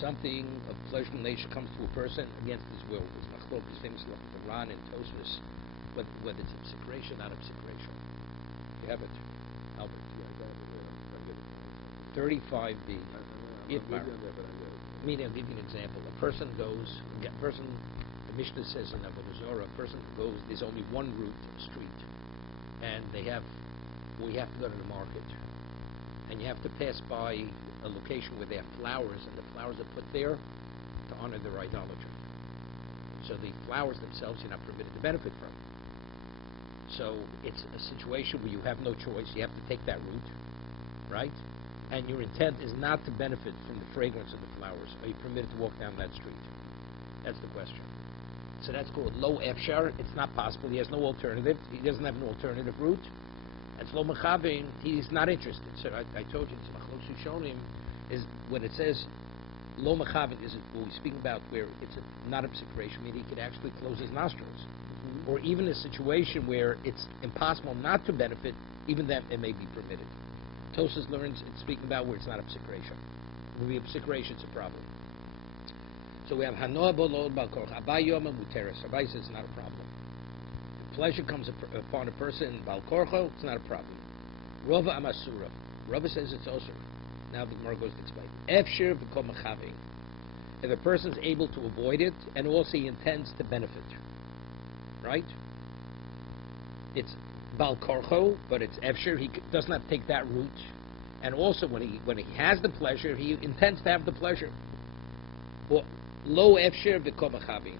Something of pleasurable nature comes to a person against his will. This machlok is famous in the Quran and Tosfos, whether it's a psikration, not a psikration. You have it, Albert. 35b. Meaning, I'll give you an example. A person goes, the Mishnah says in Avodah Zarah, a person goes, there's only one route, street, and we have to go to the market, and you have to pass by a location where they have flowers, and the flowers are put there to honor their idolatry. So the flowers themselves you're not permitted to benefit from. So it's a situation where you have no choice, you have to take that route, right? And your intent is not to benefit from the fragrance of the flowers. Are you permitted to walk down that street? That's the question. So that's called lo efshar. It's not possible. He has no alternative. He doesn't have an alternative route. That's lo mechavin. He's not interested. So I told you, it's machlok shown him, is when it says lo mechavin, is it what we're speaking about where it's not a psikration, meaning he could actually close his nostrils. Mm-hmm. Or even a situation where it's impossible not to benefit, even then it may be permitted. Tosas learns it's speaking about where it's not a psikration. When we have psikration, it's a problem. So we have hanoah bolod balkorch. Abai yom muteres. Abai says it's not a problem. If pleasure comes upon a person balkorcho, it's not a problem. Rova amasura. Rova says it's also. Now the Gemara goes to explain. Efshir v'kol mechavi. If a person's able to avoid it and also he intends to benefit, right? It's balkorcho, but it's efshir. He doesn't have to take that route. And also when he has the pleasure, he intends to have the pleasure. Well, lo efshir v'kol mechavi.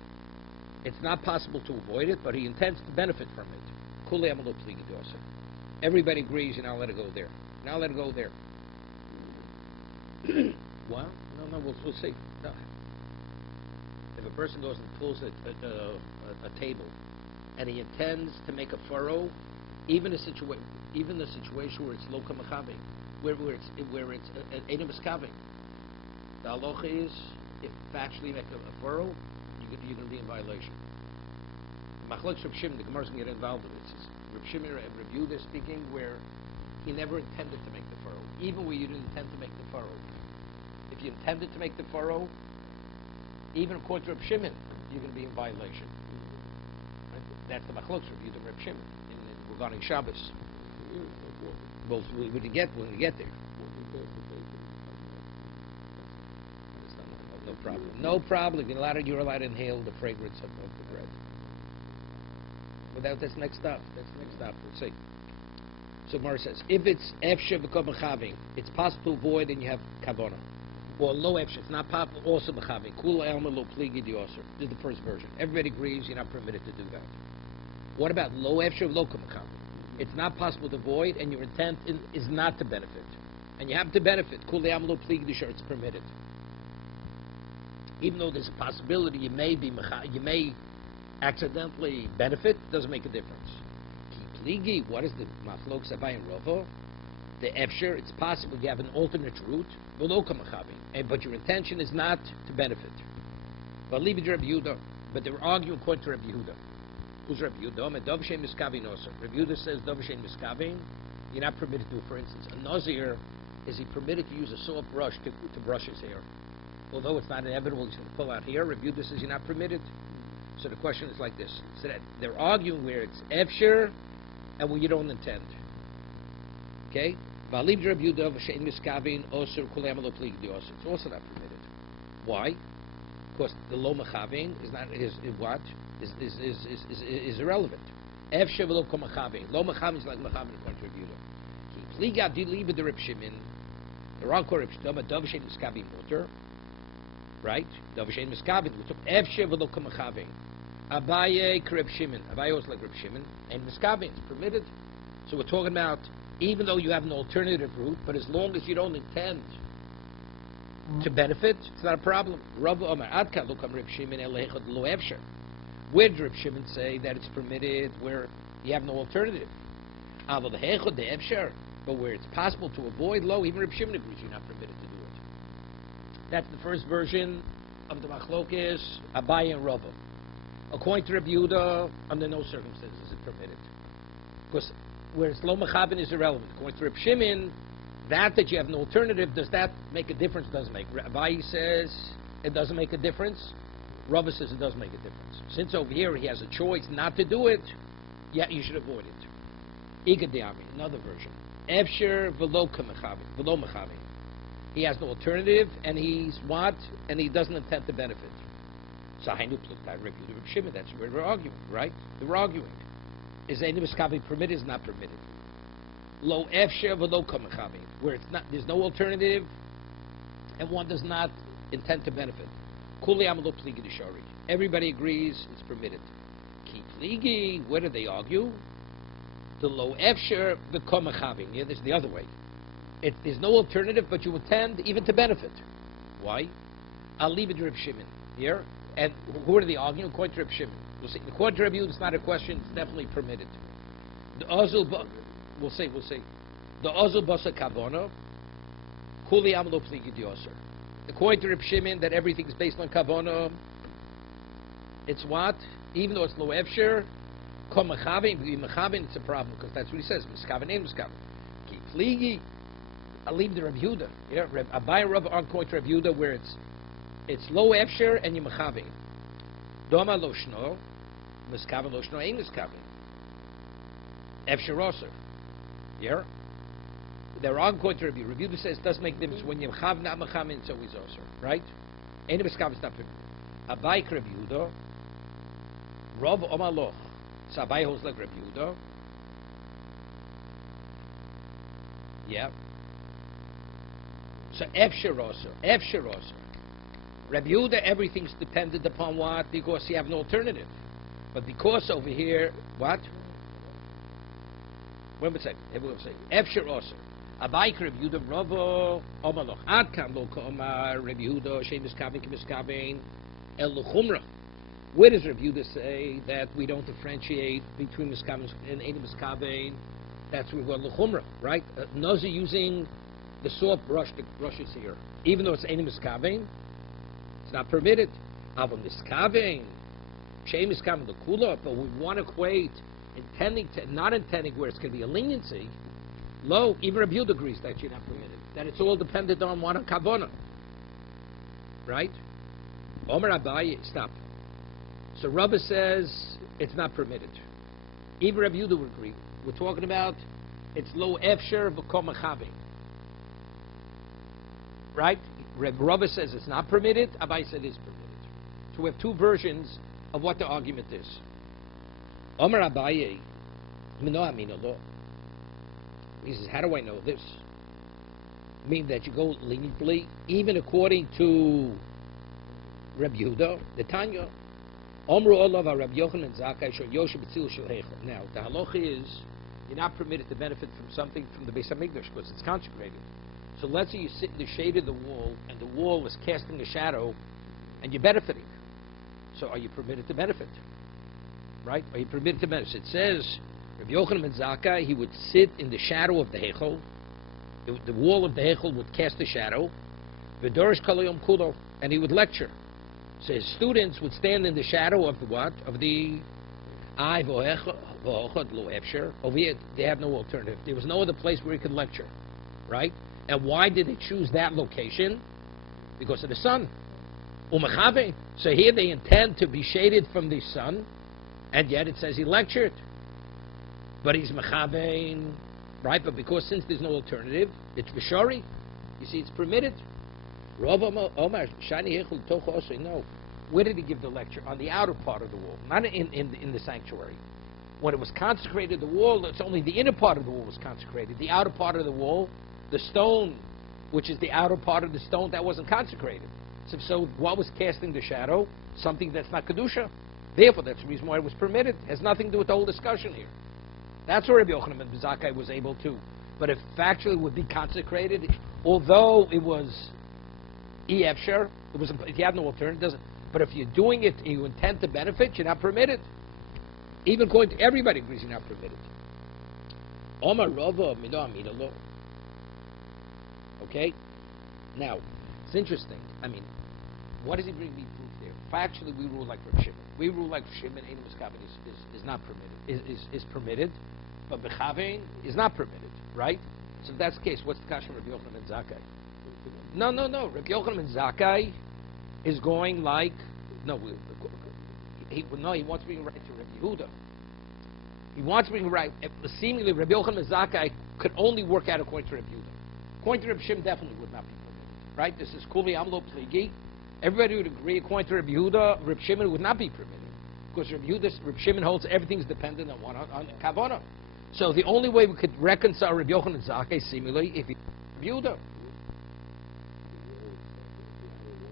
It's not possible to avoid it, but he intends to benefit from it. Kuli amalo pligi dosa. Everybody agrees you're not let it go there. Now let it go there. Well, no, we'll see. No. If a person goes and pulls a table, and he intends to make a furrow, even the situation where it's lo kamachavi, where it's an edim iskaving, the halacha is if factually make a furrow, you're going to be in violation. Machlok Reb Shimon, the Gemara's going to get involved with it. It's Reb Shimon and Reb Yehuda speaking where he never intended to make the furrow, even where you didn't intend to make the furrow. If you intended to make the furrow, even according to Reb Shimon, you're going to be in violation. Right? That's the Machlok Reb Yehuda and Reb Shimon regarding Shabbos. Well, when we get there. No problem. No problem. You're allowed to inhale the fragrance of the bread. Without that's next stop. We'll see. So Mara says, if it's efshir v'kol mechavin, it's possible to avoid, and you have kavana. Or lo efshir, it's not possible. Also mechavin. Kula elma lo pligi diosir. This is the first version. Everybody agrees you're not permitted to do that. What about lo efshir lo mechavin? It's not possible to avoid, and your intent is not to benefit, and you have to benefit. Kula elma lo pligi diosir. It's permitted. Even though there's a possibility you may accidentally benefit, doesn't make a difference. Pligi, what is the machlok Abai and Rava? The efshir, it's possible you have an alternate route, but your intention is not to benefit. But leave it to Rabbi Yehuda. But they were arguing according to Rabbi Yehuda. Who's Rabbi Yehuda? Rabbi Yehuda says Dovshein Miskavin, you're not permitted to. For instance, a Nazir, is he permitted to use a soft brush to brush his hair? Although it's not inevitable he's going to pull out hair, Rabbi Yehuda says you're not permitted. So the question is like this. So that they're arguing where it's efshir and where you don't intend. Okay? It's also not permitted. Why? Because the lo mechavin is irrelevant. Efshir v'lo kol mechavin. Lo mechavin is like mechavin according to Rabbi Yehuda. Pliga diliba de Reb Shimon. The wrong Reb Shimon. Dovshein miskavin muter. Right? Dovshein miskavin muter. Efshir v'lo kol mechavin. Abaye Reb Shimon. Abaye was like Reb Shimon. And miskavin is permitted. So we're talking about even though you have an alternative route, but as long as you don't intend to benefit, it's not a problem. Rav Omar Adka Lukam Reb Shimon Elechad Lo Efshir. Where did Reb Shimon say that it's permitted where you have no alternative? Avo the Hechad the Efshir, but where it's possible to avoid lo, even Reb Shimon agrees you're not permitted to do it. That's the first version of the Machlokes Abai and Rava. According to Rabbi Yehuda, under no circumstances is it permitted. Because whereas lo mechavin is irrelevant. According to Reb Shimon, That you have an alternative, does that make a difference? Doesn't make. Rabbi says it doesn't make a difference. Rabbi says it does make a difference. Since over here he has a choice not to do it, yeah, you should avoid it. Igadiami, another version. Efsher v'lo mechavi. He has no alternative, and he's what? And he doesn't intend to benefit. So Hainu Pluktai Reb Shimon, that's where we're arguing, right? We're arguing. Is any miskavi permitted? Is not permitted. Lo efsher v'lo mechavi, where it's not, there's no alternative, and one does not intend to benefit. Kuli amalo pligi d'shari. Everybody agrees it's permitted. Ki pligi, where do they argue? The lo efsher v'ko mechavi. Yeah, this is the other way. There's no alternative, but you intend even to benefit. Why? I'll leave it to Reb Shimon here. And who are they arguing? According to Reb Shimon. We'll see. According to Reb Yehuda, it's not a question. It's definitely permitted. The Ozul, we'll see. The Ozul basa kavona, kuli amlo pligi d'yoser. According to Reb Shimon, that everything is based on kavona. It's what? Even though it's lo efsher, kom mechavin, it's a problem because that's what he says. Miskavin ain't miskavin. Ki pligi. I'll leave the Rabbi Yehuda. Yeah, Abai Rav on point Rabbi Yehuda where it's low efsher and yimachavi. Doma lo shno, miskaven lo shno, ain't miskaven. Efsher oser. Yeah. They're on point to Rabbi Yehuda. Rabbi Yehuda says it doesn't make difference when yimachav not mechamin, so he's oser. Right? Ain't miskaven is not permitted. Abai Rabbi Yehuda. Rav omaloch. So Abai holds like Rabbi Yehuda. Yeah. So efsher oser. Rabbi Yehuda, everything's dependent upon what? Because you have no alternative. But because over here, what? One more second. Everyone say efsher oser. Abayk Rabbi Yehuda Ravo Omaloch Ad Kam Lo Komar Rabbi Yehuda Shemis Kavin Kemis Kavin El Luchumra. Where does Rabbi Yehuda say that we don't differentiate between Miskavin and Ein Miskavin? That's where we're Luchumra, right? Nozi using the soft brush, the brushes here. Even though it's Ein Miskavin, it's not permitted. Ava Miskavin, Shei Miskavin L'Kula, but we want to equate intending to, not intending where it's going to be a leniency. Lo, even Rabbi Yehuda agrees that you're not permitted. That it's all dependent on what a kavana. Right? Omer Abaye, stop. So Rabbi says it's not permitted. Even Rabbi Yehuda would agree. We're talking about it's lo efsher v'kom mechavi. Right? Rabbi says it's not permitted. Abaye said it's permitted. So we have two versions of what the argument is. Omer Abaye, mino amina lo. He says, how do I know this? Meaning that you go leniently, even according to Rabbi Yehuda, the Tanya. Omru olav Rabbi Yochanan Zakai shel Yoshe b'tzil shel heichel. Now, the halacha is you're not permitted to benefit from something from the Beis Hamikdash because it's consecrated. So let's say you sit in the shade of the wall, and the wall is casting a shadow, and you're benefiting. So are you permitted to benefit? Right? Are you permitted to benefit? It says, Rabbi Yochanan ben Zakkai, he would sit in the shadow of the heichel. The wall of the heichel would cast a shadow. V'dorish kol hayom kulo, and he would lecture. So his students would stand in the shadow of the what? Of the ay v'ochad lo efsher. Over here, they have no alternative. There was no other place where he could lecture. Right? And why did they choose that location? Because of the sun. Umachave. So here they intend to be shaded from the sun, and yet it says he lectured. But he's mechavein, right? But because since there's no alternative, it's b'shari. You see, it's permitted. Rav Omar Shani Hechel Toch also. No, where did he give the lecture? On the outer part of the wall, not in the sanctuary. When it was consecrated, the wall. It's only the inner part of the wall was consecrated. The outer part of the wall, the stone, which is the outer part of the stone, that wasn't consecrated. So what was casting the shadow? Something that's not kedusha. Therefore, that's the reason why it was permitted. It has nothing to do with the whole discussion here. That's where Rabbi Yochanan ben Zakkai was able to. But if factually it would be consecrated, although it was efsher, if you have no alternative, it doesn't. But if you're doing it and you intend to benefit, you're not permitted. Even according to everybody agrees you're not permitted. Omar Rava Mino Amina Lo. Okay? Now, it's interesting. I mean, what does he bring me proof there? Factually, we rule like Rav Shimon. We rule like Shimon, Ein Miskaven is not permitted. Is permitted, but Bechavein is not permitted, right? So if that's the case, what's the kasha of Rabbi Yochanan and Zakkai? No. Rabbi Yochanan and Zakkai is going like he wants to bring right to Rabbi Yehuda. He wants to bring right. Seemingly, Rabbi Yochanan and Zakkai could only work out according to Rabbi Yehuda. According to Rabbi Shimon, definitely would not be permitted. Right? This is Kuli Amlo Pligi. Everybody would agree. According to Rabbi Yehuda, Rabbi Shimon would not be permitted because Rabbi Shimon holds everything's dependent on Kavanah. So the only way we could reconcile Rabbi Yochanan and Zakkai, seemingly, if he Rabbi Yehuda.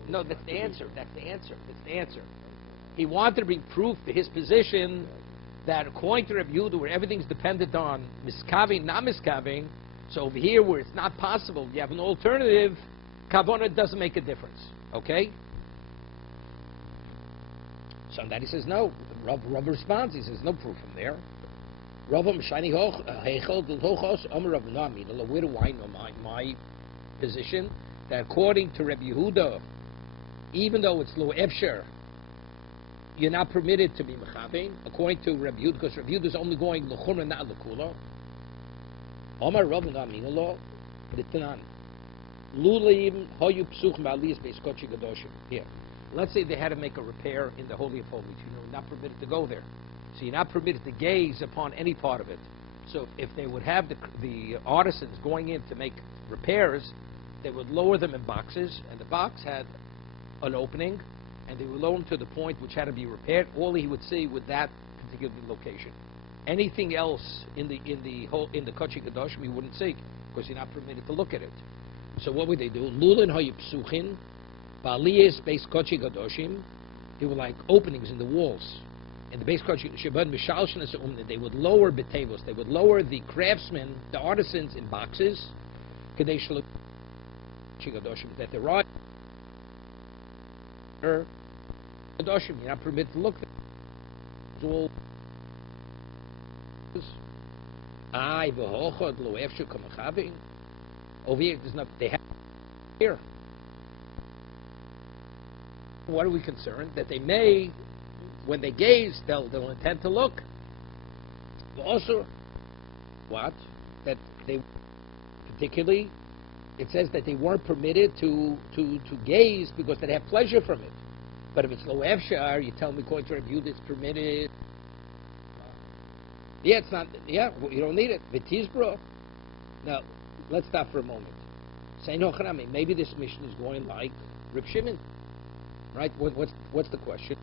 No, that's the answer. He wanted to bring proof to his position that according to Rabbi Yehuda, where everything's dependent on miskaving, not miskaving, so over here where it's not possible, you have an alternative, Kavanah doesn't make a difference. Okay? So that he says no. Rav responds, he says no proof from there. Where do I know my position? That according to Rabbi Yehuda, even though it's lo efsher, you're not permitted to be mechavein. According to Rabbi Yehuda, because Rabbi Yehuda is only going l'chumra, not l'kula. Omar Rav Na'amina lo l'tanan lulim hoyu psuch ma'aliyas beiskochi gadoshim. Here, let's say they had to make a repair in the Holy of Holies. You're not permitted to go there, so you're not permitted to gaze upon any part of it. So if they would have the artisans going in to make repairs, they would lower them in boxes, and the box had an opening, and they would lower him to the point which had to be repaired. All he would see with that particular location. Anything else in the Kochi Kadoshim he wouldn't see because you're not permitted to look at it. So what would they do? Lulin hayipsuchin, baliyas base Kochi Kadoshim. They were like openings in the walls. And the base Kochi Shabbat Mishalshin, they would lower betavos. They would lower the craftsmen, the artisans, in boxes. Kadesh Kadoshim that they're right. Kadoshim, you're not permitted to look. Over here, there's not. They have here. What are we concerned? That they may, when they gaze, they'll intend to look. Also, what? That they particularly, it says that they weren't permitted to gaze because they have pleasure from it. But if it's lo efshar, you tell me according to Rabbi Yehuda it's permitted. Yeah, it's not. Yeah, you don't need it. V'tizbro. Now, let's stop for a moment. Say no chanami. Maybe this mission is going like Reb Shimon, right? What's the question?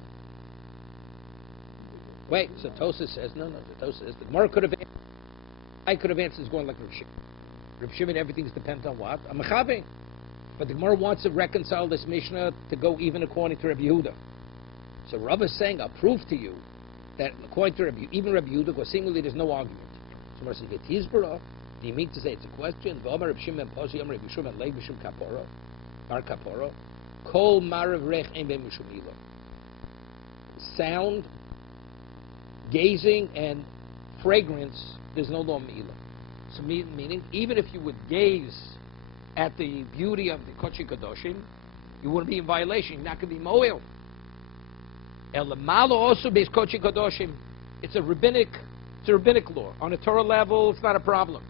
Wait. So Tosa says no. The Tosa says the Gemara could have. I could have answered is going like Reb Shimon. Reb Shimon, everything's dependent on what? A mechavein. But the Gemara wants to reconcile this Mishnah to go even according to Rabbi Yehuda. So Rav is saying, I'll prove to you that according to even Rabbi Yehuda, because seemingly there's no argument. So Gemara says, V'tizbara, do you mean to say it's a question? V'omar Reb Shimon Posi, Yom Reb Yishum, and Leib Mishum Kaporo, Bar Kaporo, Kol Marav Rech Ein Ben Mishum Ilo. Sound, gazing, and fragrance, there's no law Mila. So meaning, even if you would gaze at the beauty of the Kochi Kadoshim, you wouldn't be in violation. You're not going to be moel. El Malo also based Kochi Kadoshim. It's a rabbinic law. On a Torah level, it's not a problem.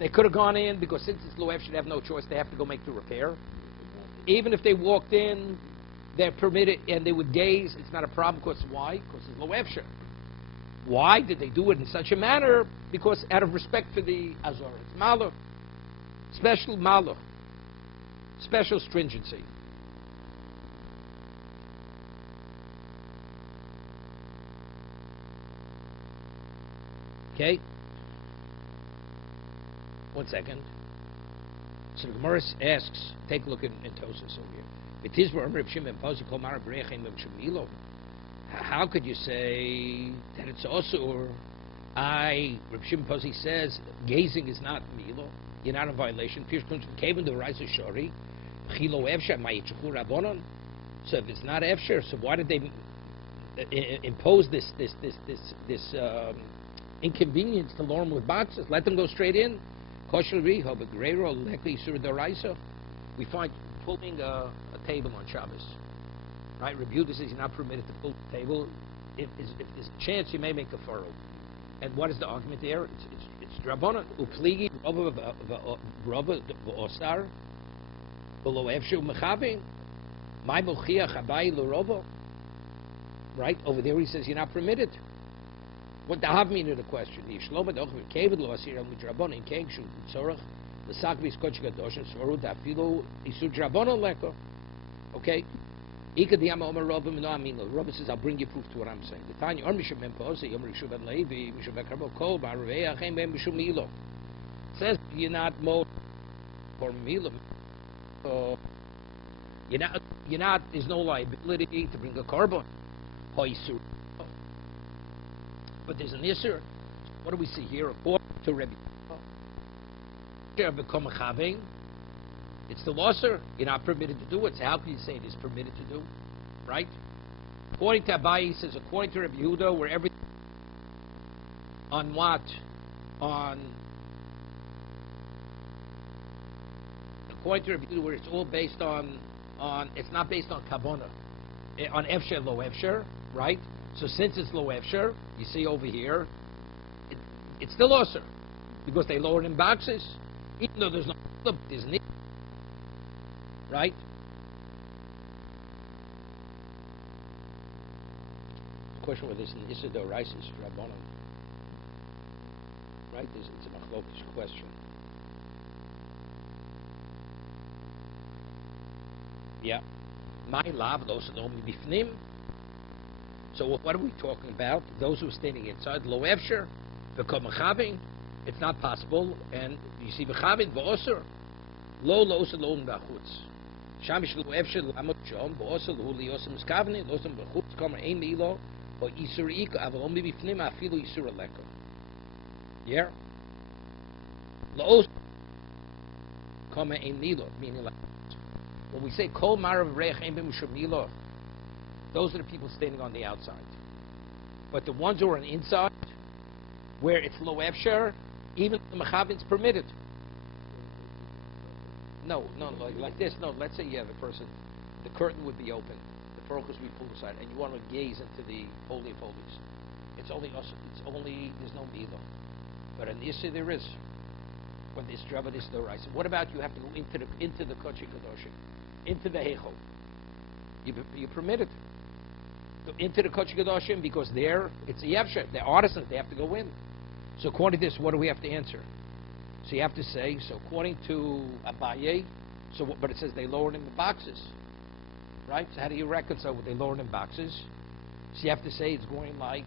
They could have gone in because since it's lo efshar, should have no choice. They have to go make the repair. Even if they walked in, they're permitted and they would gaze. It's not a problem because why? Because it's lo efshar. Why did they do it in such a manner? Because out of respect for the Azor. It's Malo. Special Malo. Special stringency. Okay? 1 second. So the Gemara asks, take a look in Tosas over here. How could you say that it's also Reb Shimon Posi says gazing is not Milo. You're not in violation. So if it's not Efshar, so why did they impose this inconvenience to lower them with boxes? Let them go straight in. We find pulling a table on Shabbos. Right? Rabbi Yehuda says you're not permitted to pull the table. If there's a chance, you may make a furrow. And what is the argument there? It's Drabonon. Upligi Rabba Osar below Efshu Mechavin. My Mochiach Abai L'Robo. Right over there, he says you're not permitted. What the have meaning of the question? The Shlomo Doch Keved Lo Asir Al Midrabon in Keng Shu Tzorach the Sakvis Koch Gadoshin Svaru Dafilu Isu Drabonon Leko. Okay. Ika Diama Omer Rabba Mino Amino. Rabba says I'll bring you proof to what I'm saying. The Tanya Or Mishum Memposa Yom Rishu Ben Levi Mishum Bekarbo Kol Baravei Achem Ben Mishum Milo. Says you're not more for Milo. You're not. There's no liability to bring a carbon. Hoisur. But there's an Isser. What do we see here? According to Rabbi become a Chaving, it's the losser. You're not permitted to do it. So how can you say it is permitted to do? Right? According to Abai, he says, according to Rabbi Yehuda, where everything on what? According to Rabbi Yehuda, where it's all based on it's not based on Kabona. On Efsher, Lo Efsher, right? So since it's Lo Efsher, you see over here, it's still Osir. Because they lower it in boxes. Even though there's need. Right? The question whether this is Isidore Rice is Rabbanon. Right? It's a machlokish question. Yeah. My love, those are only bifnim. So what are we talking about? Those who are standing inside, Lo Efsher, become Mechavin. It's not possible. And you see Mechavin, Ba'osir. Lo Osir, Lo B'achutz. Shamish Lo Efsher, Lamot Shom, Ba'osir, Lo Liosim Skavni, Lo Osir B'achutz, Komer Ein Milo, or Isur Ika, Avalom Bifnim, Afilu Isur Aleko. Yeah? Lo Osir, Komer Ein Milo, meaning like, when we say Kol Marav Reich Ein B'Mishur Milo, those are the people standing on the outside. But the ones who are on the inside, where it's Lo Efsher, even the Mechavin's permitted. No, like this. No, let's say you have a person, the curtain would be open, the focus would be pulled aside, and you want to gaze into the Holy of Holies. It's only, there's no Milo. But in Issa there is. When this Drava, this the rice. What about you have to go into the Kochi Kadoshim, into the Heichel? You're permitted. Go into the Kochi Kadoshim because there it's a Yevshet. They're artisans. They have to go in. So according to this, what do we have to answer? So you have to say, so according to Abaye, but it says they lowered in the boxes. Right? So how do you reconcile what they lowered in boxes? So you have to say it's going like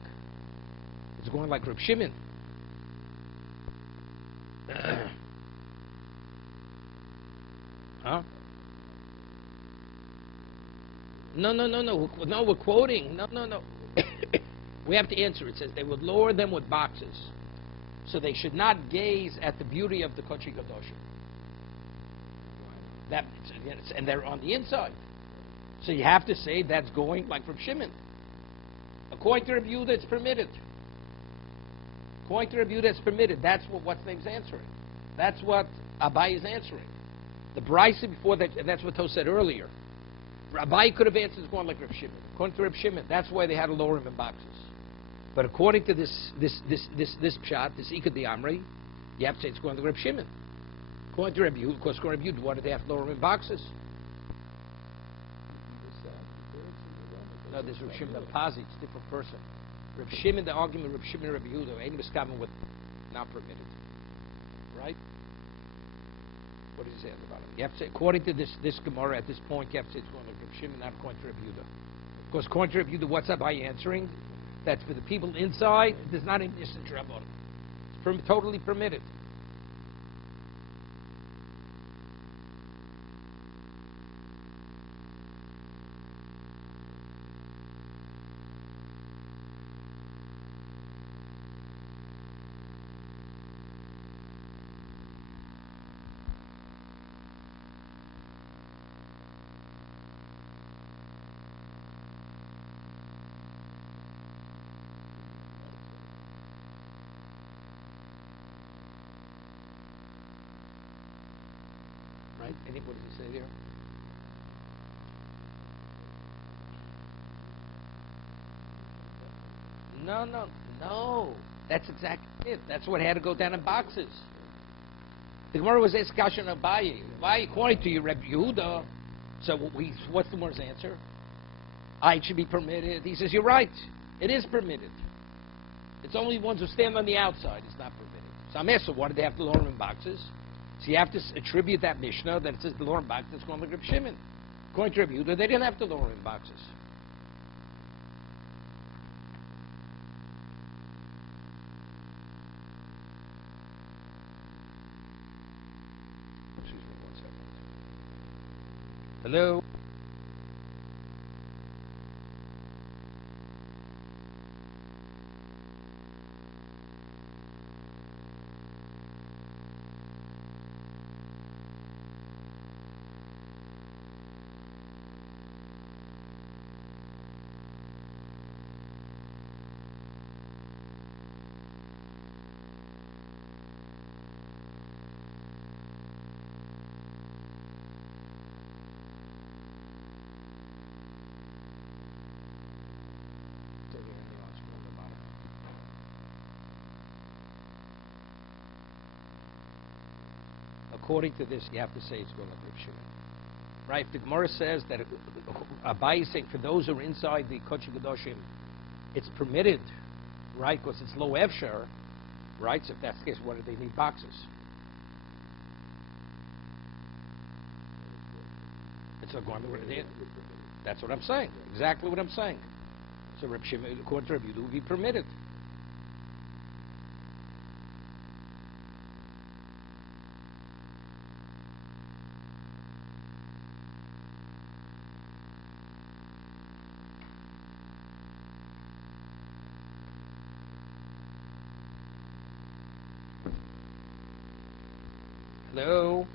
Reb Shimon. Huh? No, we're quoting. No. We have to answer. It says they would lower them with boxes. So they should not gaze at the beauty of the Kochi Kadoshim. And they're on the inside. So you have to say that's going like from Shimon. According to Rabbi Yehuda, it's permitted. According to Rabbi Yehuda, it's permitted. That's what's name's answering. That's what Abai is answering. The Brisa before that, and that's what Tos said earlier. Abai could have answered it's going like Reb Shimon. According to Reb Shimon, that's why they had to lower him in boxes. But according to this pshat, this Ika di Amri, you have to say it's going like Reb Shimon. According to Reb Yehuda, of course, according to Reb Yehuda, why did they have to lower him in boxes? No, there's Reb Shimon Pazi, it's a different person. Reb Shimon, the argument Reb Shimon and Reb Yehuda, any miskaven with not permitted. Right? What does he say at the bottom? You have to say, according to this Gemara at this point, you have to say it's going like Reb Shimon, not according to Reb Yehuda. Because according to Reb Yehuda, what's up by answering? That's for the people inside. There's not an instant trouble. It's totally permitted. Right? What does he say there? No. That's exactly it. That's what had to go down in boxes. The Gemara was discussion of Abaye. Abaye, according to you, Rabbi Yehuda, so what's the Gemara's answer? It should be permitted. He says, you're right. It is permitted. It's only ones who stand on the outside. It's not permitted. So I'm asking, why did they have to lower them in boxes? So you have to attribute that Mishnah that it says the lower in boxes. It's going to Reb Shimon. According to Rabbi Yehuda, they didn't have to lower in boxes. Excuse me 1 second. Hello? According to this, you have to say it's going like Reb Shimon. Right? If the Gemara says that Abaye is saying for those who are inside the Kodesh Kedoshim, it's permitted, right? Because it's low efshar, right? So if that's the case, what do they need boxes? It's not going to where it is. That's what I'm saying. Exactly what I'm saying. So Reb Shimon, according to Reb Yehuda, would be permitted. Hello?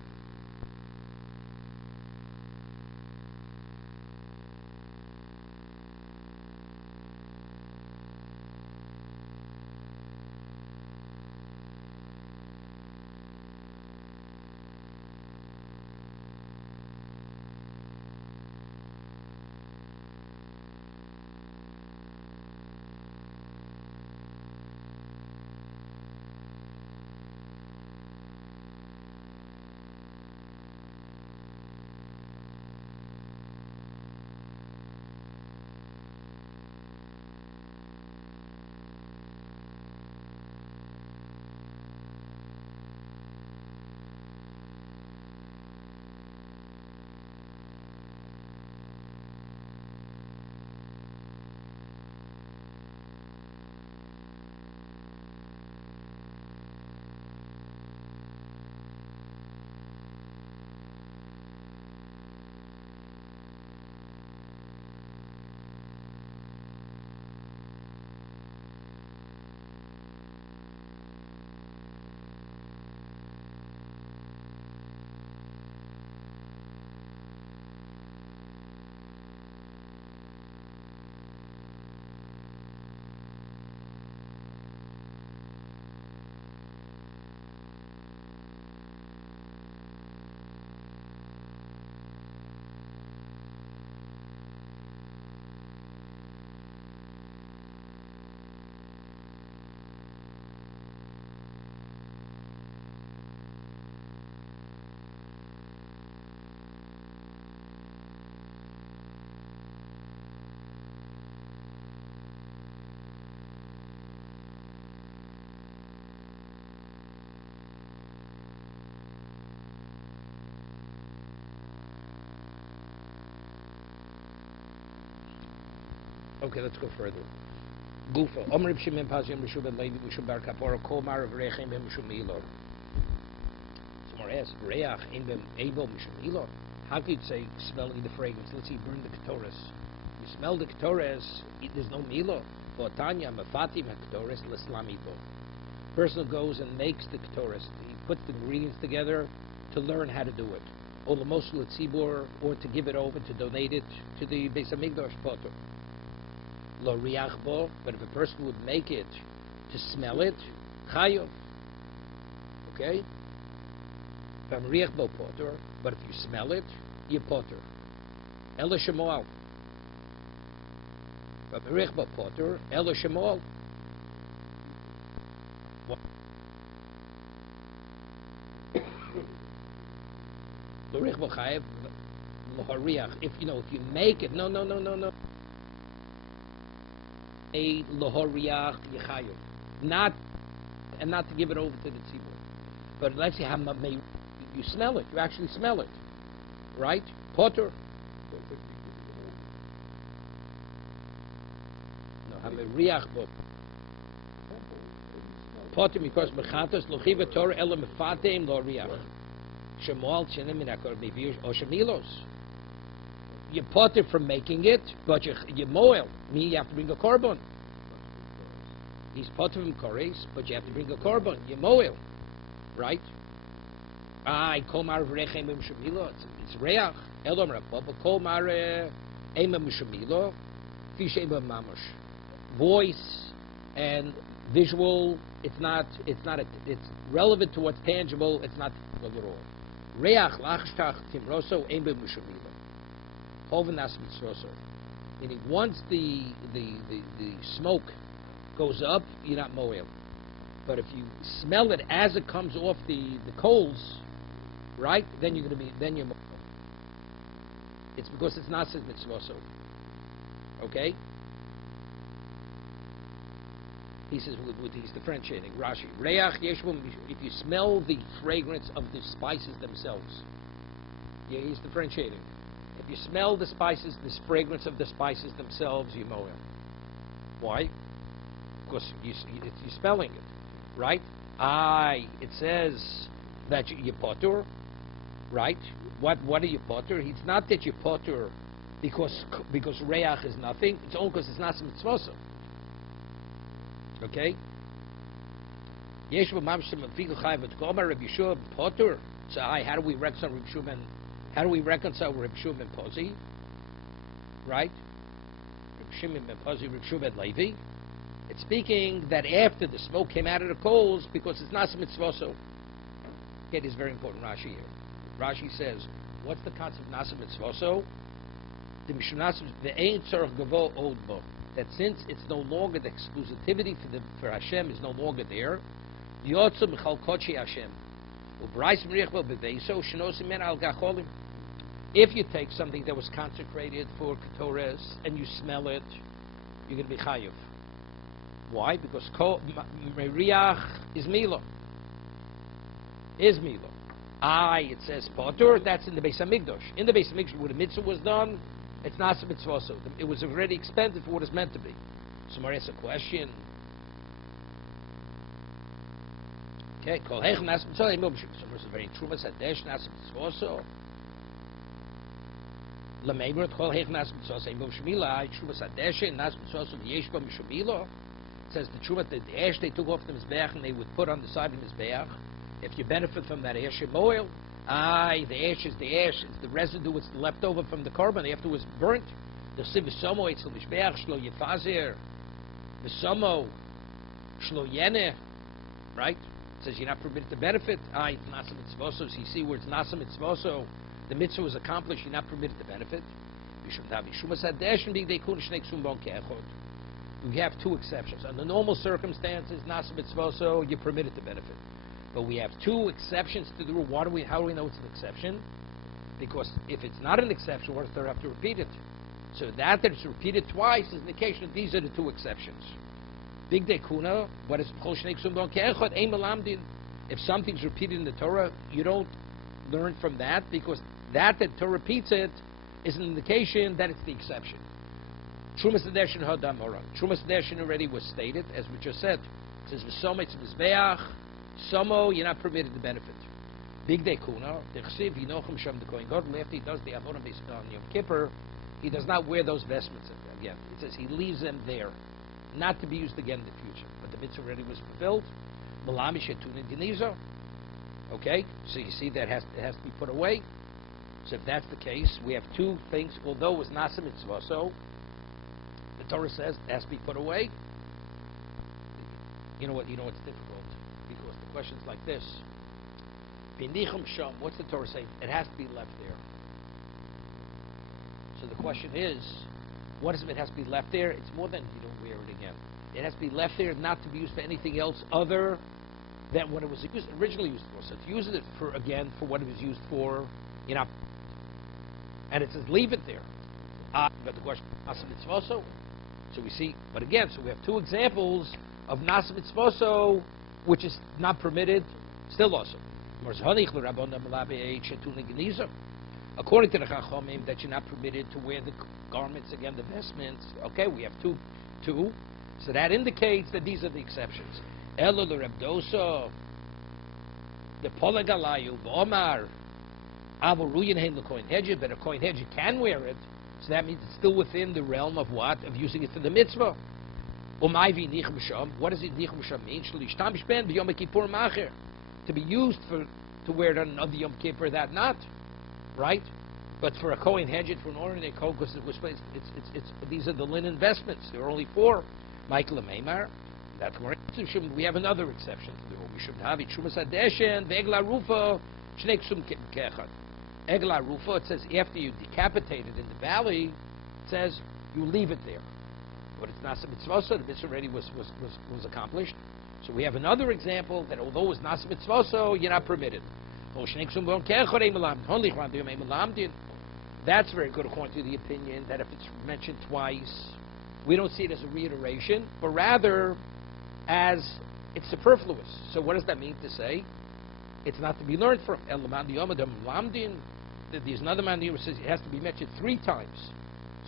Okay, let's go further. Gufa. Omer Shimon Pazim Mishub and Levi Mishub Bar Kapora Kol Mar of Rechem Ben Mishub Milor. Someone asked, Reach in Ben Abo Mishub Milor. How could you say smelling the fragrance? Let's see, burn the Ketores. You smell the Ketores, there's no Milo. For Tanya Mafatim Ketores Leslamito. Person goes and makes the Ketores. He puts the ingredients together to learn how to do it. Or the Mosul Tzibor, or to give it over, to donate it to the Beis Hamikdash Potter. Lo riach bo, but if a person would make it to smell it, chayov. Okay? Riach bo potter, but if you smell it, you potter. Ela shemoal. Riach bo potter, ela shemoal. L'orich b'chayev l'hariach. If you make it, no. A l'hariach yechayev, not to give it over to the tzibur. But let's say you smell it. You actually smell it, right? Potter. No, hameriach bo. Potter because mechatos lochiva Torah elam mefateim lo riach. Shemuel chenim minakor bivir o shemilos. You potter from making it, but you moil. You have to bring a korban. He's potter from kores, but you have to bring a korban. You moil, right? I komar v'rechem shemilo. It's reach. Eldom rapapa komar emem shemilo. Fish emem mamash. Voice and visual. It's relevant to what's tangible. It's not at all. Reach lachshtach timroso emem shemilo. Hovenas mitzroso. Meaning once the smoke goes up, you're not moel. But if you smell it as it comes off the coals, right, then you're moel. It's because it's not mitzvoso. Okay? He says he's differentiating. Rashi. Reach yeshvum, if you smell the fragrance of the spices themselves. Yeah, he's differentiating. If you smell the spices, this fragrance of the spices themselves, you moel. Why? Because you're smelling it, right? It says that you potter, right? What are you potter? It's not that you potter because reach is nothing. It's only because it's not some mitzvah. Okay? Yeshua mamshim afigu chayv v'tkomer Rabbi Yeshua potter. So how do we reconcile Rabbi Yeshua and Rabbi Yeshua and Pozi? Right? Rabbi Shimon ben Pozi, Rabbi Yeshua ben Levi. It's speaking that after the smoke came out of the coals because it's nasa mitzvoso. Okay, this is very important. Rashi here. Rashi says, what's the concept of nasa mitzvoso? The mishnah the ein tzarich gavo od bo. That since it's no longer the exclusivity for Hashem is no longer there, yotzu michal kochi Hashem. If you take something that was consecrated for ketores and you smell it, you're going to be chayiv. Why? Because Meriach is Milo. It says Potter, that's in the Beis HaMikdash. In the Beis HaMikdash, where the mitzvah was done, it's not a mitzvah. So it was already expended for what it's meant to be. So Maria asks a question. Okay, Kol Hech Nas Mitzvah, so it's very true, Sadesh Nas Mitzvah. Lameimer, Kol Hech Nas Mitzvah, Imom Shemila, Truma Sadesh, Nas Mitzvah, Yeshba Mishemila. Says the Truma, the ash they took off the Mizbeach and they would put on the side of the Mizbeach. If you benefit from that ash in oil, the ash is the ash, it's the residue, it's the leftover from the carbon, after it was burnt. The Sivisomo, it's the Mizbeach, Shlo Yefazir, Visomo, Shlo Yene, right? It says you're not permitted to benefit. It's nasa mitzvoso. So you see where it's nasa mitzvoso, the mitzvah was accomplished, you're not permitted to benefit. We have two exceptions. Under normal circumstances, nasa mitzvoso, you're permitted to benefit. But we have two exceptions to the rule. How do we know it's an exception? Because if it's not an exception, what does there have to repeat it? So that it's repeated twice is an indication that these are the two exceptions. Big dekuna, what is if something's repeated in the Torah, you don't learn from that because that Torah repeats it is an indication that it's the exception. Trumas Hadeshin Hadamora. Trumas Hadeshin already was stated, as we just said. It says V'somo it's Mizbeach, Somo, you're not permitted to benefit. Big dekuna, Dechsiv Yinochem Shem the Kohen Gadol, after he does the Avodah on Yom Kippur, he does not wear those vestments again. It says he leaves them there, not to be used again in the future. But the mitzvah already was fulfilled. Okay, so you see that it has to be put away. So if that's the case, we have two things. Although it was nasa mitzvah, so the Torah says it has to be put away. You know what's difficult because the question's like this: what's the Torah saying? It has to be left there. So the question is, what does it mean? It has to be left there? It's more than you don't wear it again. It has to be left there, not to be used for anything else other than what it was originally used for. So to use it for, again, for what it was used for, and it says leave it there. But the question, nasa mitzvoso. So we see, but again, so we have two examples of nasa mitzvoso, which is not permitted, still also. According to the Chachomim, that you're not permitted to wear the garments, again, the vestments. Okay, we have two. So that indicates that these are the exceptions. Elo l'Rebdosa, the Polagalayu, Omar, Avoruyin hein l'Kohen Hedjid, but a Kohen Hedjid can wear it. So that means it's still within the realm of what? Of using it for the mitzvah. Umayvi nichem sham. What does it nichem sham mean? Shlishtam shben b'yom kippur macher. To be used to wear it on another Yom Kippur, that not. Right? But for a Kohen Hedjid, for an ordinary Kohen, because it was these are the linen vestments. There are only 4. Michael Meimar. That's more. We have another exception to the rule. We should have it. Shumas Hadeshen, Egla Rufa, Shnei Ksum Kechad. Egla Rufa, it says after you decapitate it in the valley, it says you leave it there. But it's Nasa Mitzvosa, the mitzvah already was accomplished. So we have another example that although it's Nasa Mitzvosa, you're not permitted. That's very good according to the opinion that if it's mentioned twice, we don't see it as a reiteration, but rather as it's superfluous. So what does that mean to say? It's not to be learned from. There's another man who says it has to be mentioned 3 times.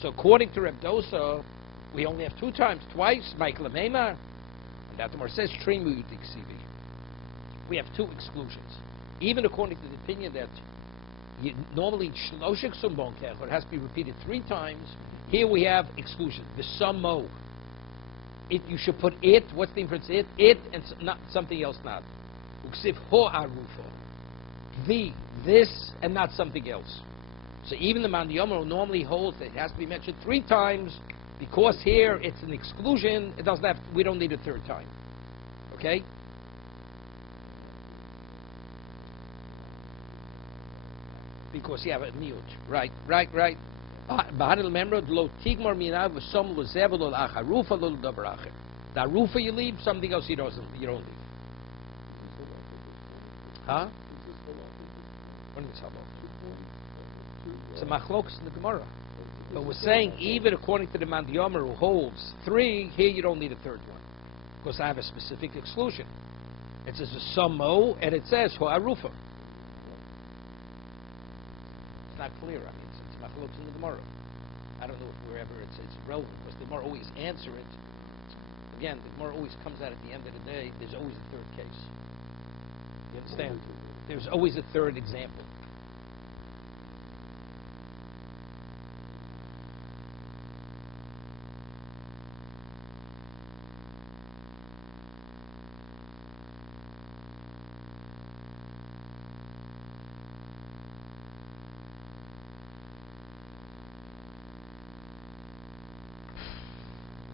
So according to Reb Dosa, we only have 2 times, twice, Michael Meimar, and that the Mar says Trimu Diksivi. We have 2 exclusions. Even according to the opinion that normally Shloshik Sumbon Kechor has to be repeated 3 times, here we have exclusion. The Samo. You should put it, what's the inference? It, and not something else not. Uksiv ho arufo. This, and not something else. So even the Man Yomer normally holds that it has to be mentioned 3 times, because here it's an exclusion, it doesn't have, we don't need a 3rd time. Okay? Because you have a mute. Right. The rufa you leave, something else you don't leave. Huh? What is it? It's a machlokas in the Gemara. But we're saying even according to the Man Yomer who holds 3, here you don't need a 3rd one. Because I have a specific exclusion. It says a samo, and it says ho'arufa. It's not clear. I mean, it's machlokas in the Gemara. I don't know if wherever it's relevant, because the Gemara always answer it. Again, the Gemara always comes out at the end of the day, there's always a 3rd case. You understand? There's always a 3rd example.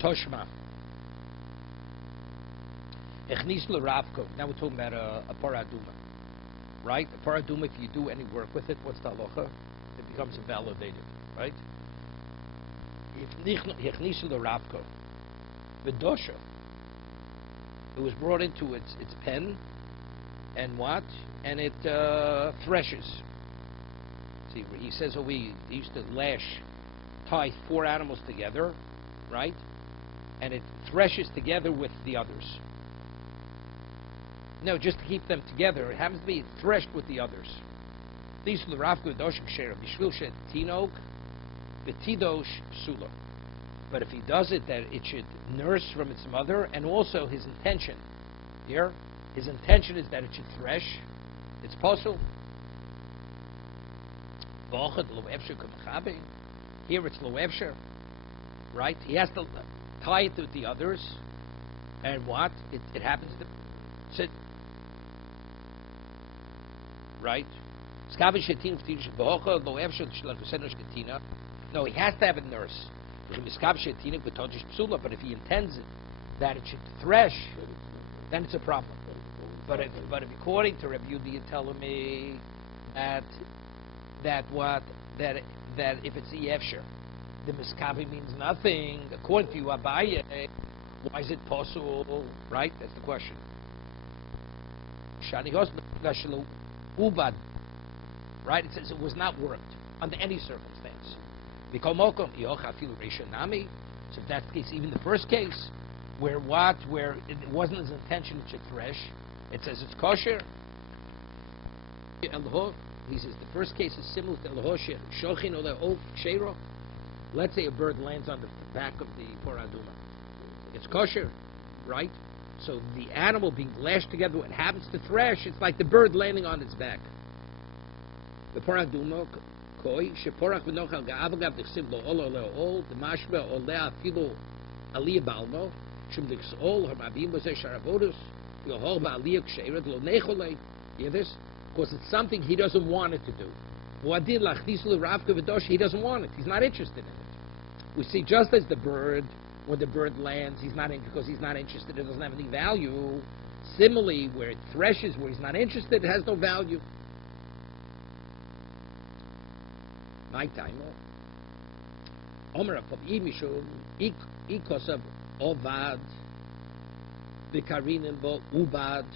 Toshma. Echnis l'ravko. Now we're talking about a paraduma. Right? A paraduma, if you do any work with it, what's the halacha? It becomes invalidated. Right? Echnis l'ravko. V'dosha. It was brought into its pen, and what? And it threshes. See, he says he used to tie 4 animals together, right? And it threshes together with the others. No, just to keep them together. It happens to be threshed with the others. These are the Ravku Dosh Ksher, Bishvil Shet Tinok, Betidosh Sula. But if he does it, that it should nurse from its mother, and also his intention. Here, his intention is that it should thresh. It's possible. Here it's Lo Efsher. Right? He has to tie it with the others, and what? It happens to sit. Right? No, he has to have a nurse. But if he intends it, that it should thresh, then it's a problem. But if according to Rabbi Yudi, you're telling me that if it's Efsher, the miskabi means nothing. According to you, Abaye, why is it possible? Right? That's the question. Shani Hosm Ubad. Right? It says it was not worked under any circumstance. So if that's the case, even the first case, where it wasn't his intention to thresh, it says it's kosher. He says the first case is similar to Elhoshir, Shochin or the oak Shero. Let's say a bird lands on the back of the Poraduma. It's kosher, right? So the animal being lashed together, when it happens to thresh, it's like the bird landing on its back. The Poraduma, Koi, Sheporach V'nochal Ga'avagav Dechsiv Lo Olo Leo Ol, the Mashba Olea Filo Aliyah Balmo, Shum Dechsol, Hamabim Bozeh Sharavodus, Yohol Ba'aliyah Kshered Lo Necholei. You hear this? Because it's something he doesn't want it to do. He doesn't want it. He's not interested in it. We see just as the bird, when the bird lands, he's not in because he's not interested. It doesn't have any value. Similarly, where it threshes, where he's not interested, it has no value. My time. Omer Mishum Ikosav Ovad Vikarinim Bo Ubad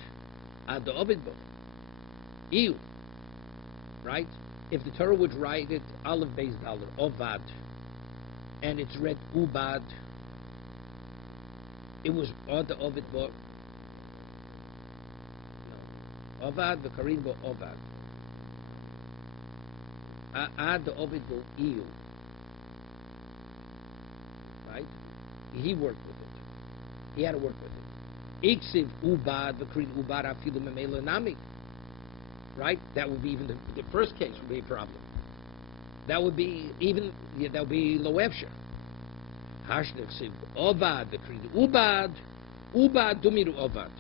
Ad Ovid Bo. Ew. Right? If the Torah would write it, Aleph Beis Dalet, Ovad, and it's read Ubad, it was Od the Ovid Bo. No. Ovad, the Karim Bo Ovad. Ad the Ovid Bo Ew. Right? He worked with it. He had to work with it. Iksiv Ubad, the Karim Ubad, Afilu Memela Nami. Right? That would be even the first case would be a problem. That would be that would be lo efsher. Hashneksiv ovad the creed ubad dumiru ovad.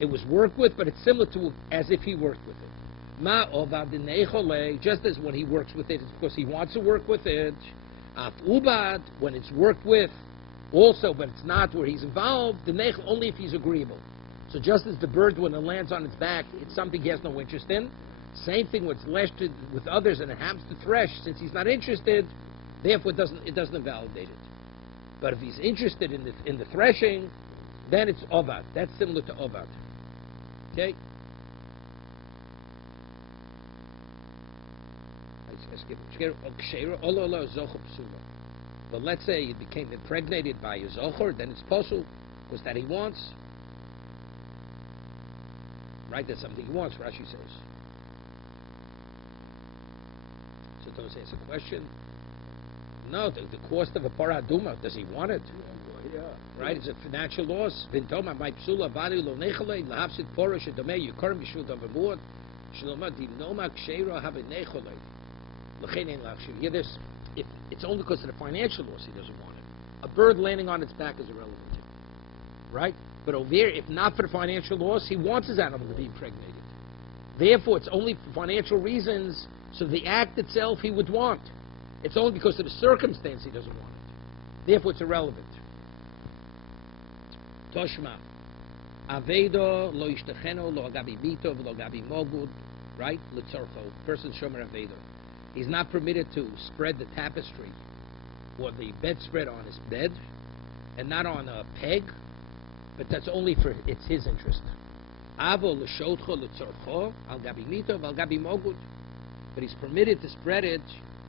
It was worked with, but it's similar to as if he worked with it. Ma ovad nechole, just as when he works with it, it's because he wants to work with it. Af ubad, when it's worked with, also, but it's not where he's involved. The nech only if he's agreeable. So just as the bird, when it lands on its back, it's something he has no interest in. Same thing when it's lashed with others and it happens to thresh, since he's not interested, therefore it doesn't invalidate it. But if he's interested in the threshing, then it's ovad. That's similar to ovad. Okay? But let's say it became impregnated by a zocher, then it's possible, because that he wants. Right, that's something he wants, Rashi says. So don't say it's a question. No, the cost of a paraduma, does he want it? Yeah. Right, it's a financial loss. Vintoma, my psula, bali lo nechole, lahapsit pora, shedome, yukarim, yishud of a muad, shaloma, dinoma, ksheira, have a nechole. Lechein lachshiv. Here, this, if it's only because of the financial loss he doesn't want it. A bird landing on its back is irrelevant. Right? But over here, if not for the financial loss, he wants his animal to be impregnated. Therefore, it's only for financial reasons, so the act itself he would want. It's only because of the circumstance he doesn't want it. Therefore, it's irrelevant. Toshma. Avedo lo ishtacheno lo agabi mito lo agabi mogud. Right? Litzorcho. Person shomer avedo. He's not permitted to spread the tapestry or the bedspread on his bed and not on a peg. But that's only for it's his interest. Avo l'shodcho l'tzorcho al gabi mito al gabi mogud. But he's permitted to spread it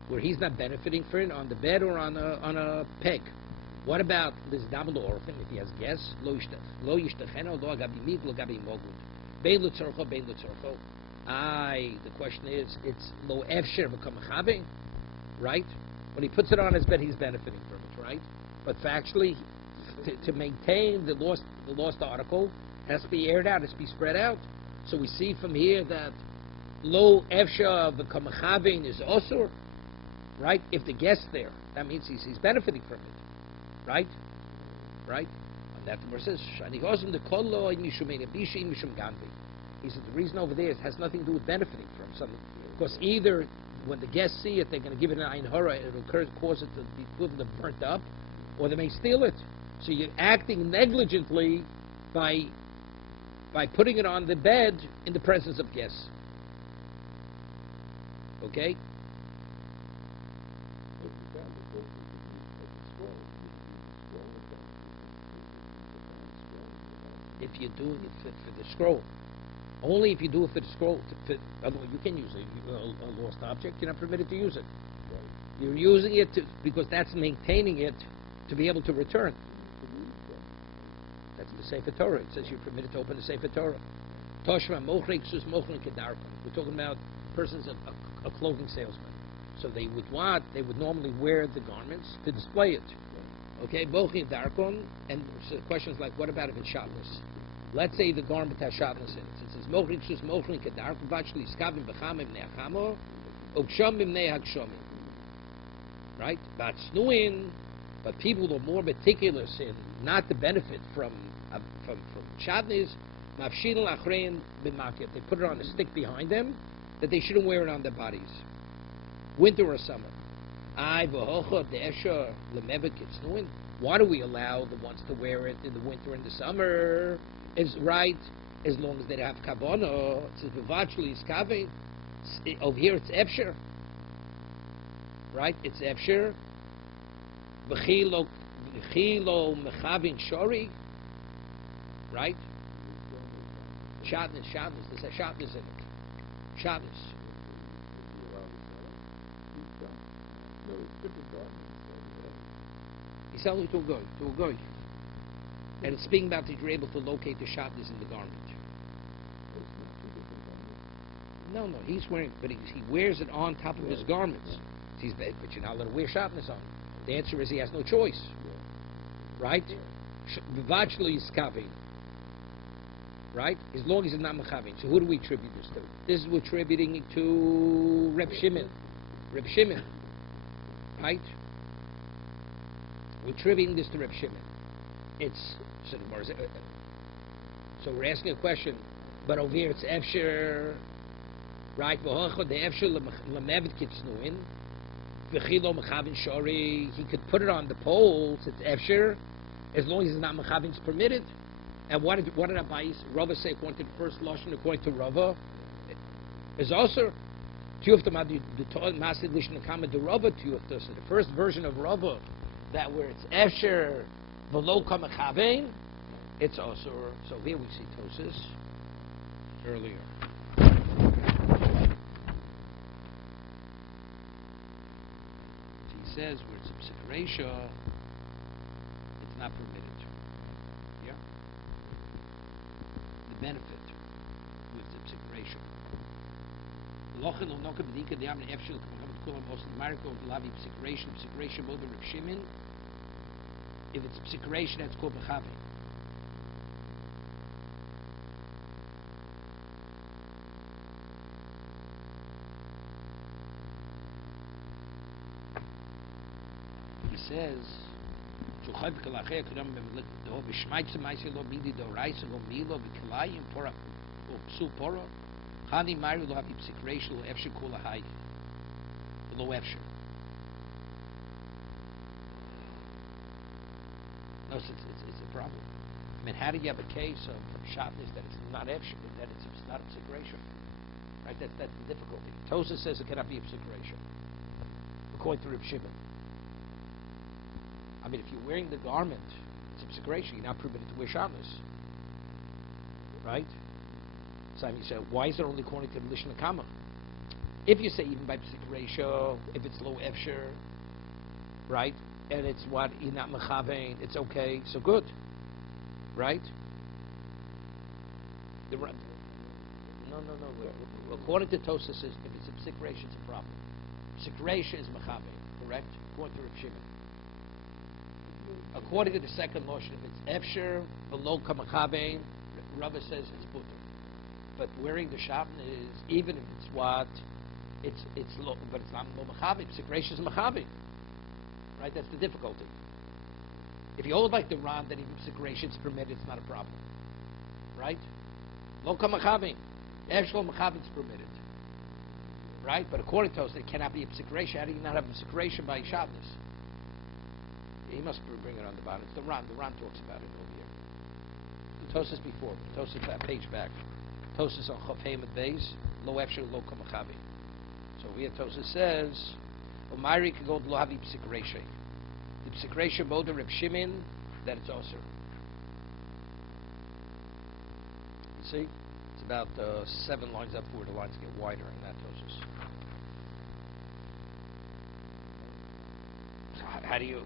where he's not benefiting for it on the bed or on a peg. What about this double orphan if he has guests? Lo yishtacheno lo gabi mit lo gabi mogud. Bein l'tzorcho bein l'tzorcho. The question is, it's lo efsher b'kamachaving, right? When he puts it on his bed, he's benefiting from it, right? But factually, to maintain the lost article, has to be aired out, has to be spread out. So we see from here that lo efsha v'kamachavin is osur, right? If the guest's there, that means he's benefiting from it, right? Right? And that the verse says, "Shani hosem the kol lo mishum bishi mishum gambi." He said the reason over there has nothing to do with benefiting from something, because either when the guests see it, they're going to give it an ayin hara, it'll cause it to be equivalent of burnt up, or they may steal it. So you're acting negligently by putting it on the bed in the presence of guests. Okay? If you're doing it for the scroll. Only if you do it for the scroll. Otherwise, you can use a lost object. You're not permitted to use it. You're using it because that's maintaining it to be able to return. That's the Sefer Torah. It says you're permitted to open the Sefer Torah. Toshma mochrik sus mochrin kedarkon. We're talking about persons, a clothing salesman. So they would what? They would normally wear the garments to display it. Okay, mochrin darkon. And so the question is like, what about if it's shatnez? Let's say the garment has shatnez in it. It says mochrik sus mochrin kedarkon. Vachli skavim b'chamim ne'achamo. Ukshomim ne'hakshomim. Right? But people are more meticulous in not to benefit from shatnez. Mafshil achrein b'makif. They put it on a stick behind them that they shouldn't wear it on their bodies, winter or summer. Why do we allow the ones to wear it in the winter and the summer? Is right as long as they have kavanah. It says v'vachli iskavin. Over here it's efsher. Right? It's efsher. V'chilo mechavin shori. Right? Shatnez. There's a shatnez in it. Shatnez. He's selling it to a goy. And it's speaking about that you're able to locate the shatnez in the garment. No, he's wearing, but he wears it on top of his garments. But you're not allowed to wear shatnez on. The answer is he has no choice. Right? V'vachlo yiskavin. Right? As long as it's not mechavin. So who do we attribute this to? This is we're attributing it to Reb Shimon. Right? We're attributing this to Reb Shimon. So we're asking a question, but over here it's efsher, right? He could put it on the poles. It's efsher, as long as it's not mechavin, it's permitted. And what did Rava say according to the first lashon? According to Rava, is also the first version of Rava, that where it's efsher below kamechavin, it's also. So here we see Tosis earlier. He says where it's a psikaresha, it's not permitted. Yeah? The benefit with the psikaresha. Lochin or nokam dika diam efshel kulam most America of lavi psikaresha more than Reb Shimon. If it's a psikaresha, that's called mechavin. Says, no, it's a problem. I mean, how do you have a case of shatnez that it's not efsher, that it's not a psikaresha? Right? That's the difficulty. Tosa says it cannot be a psikaresha, according to Reb Shimon. I mean, if you're wearing the garment, it's a psikaresha. You're not permitted to wear shatnez, right? So I mean, you say, why is it only according to the Lishna Kama? If you say even by psikaresha, if it's low efsher, right, and it's what you're not mechavein, it's okay, so good, right? No. According to Tosa says, if it's a psikaresha, it's a problem. Psikaresha is mechavein, correct? According to Reb Shimon. According to the second lotion, if it's efsher below kamachavein, Rava says it's putter. But wearing the shatnez, even if it's what, it's low, but it's not low mechavein. Psikaresha is mechavein, right? That's the difficulty. If you hold like the Ran that even psikaresha is permitted, it's not a problem, right? Low kamachavein, efsher mechavein is permitted, right? But according to us, it cannot be a psikaresha. How do you not have a psikaresha by shatnez? He must bring it on the bottom. It's the Ran. The Ran talks about it over here. The Tosis before. The Tosis that page back. Tosis on Chof Hamed Beis. Lo Efsher Lo Kamachavi. So here Tosis says, Omari could go to Lo Havi Psikaresha. The Psikaresha Moda Reb Shimon, that it's also. You see? It's a about 7 lines up where the lines get wider in that Tosfos. So how do you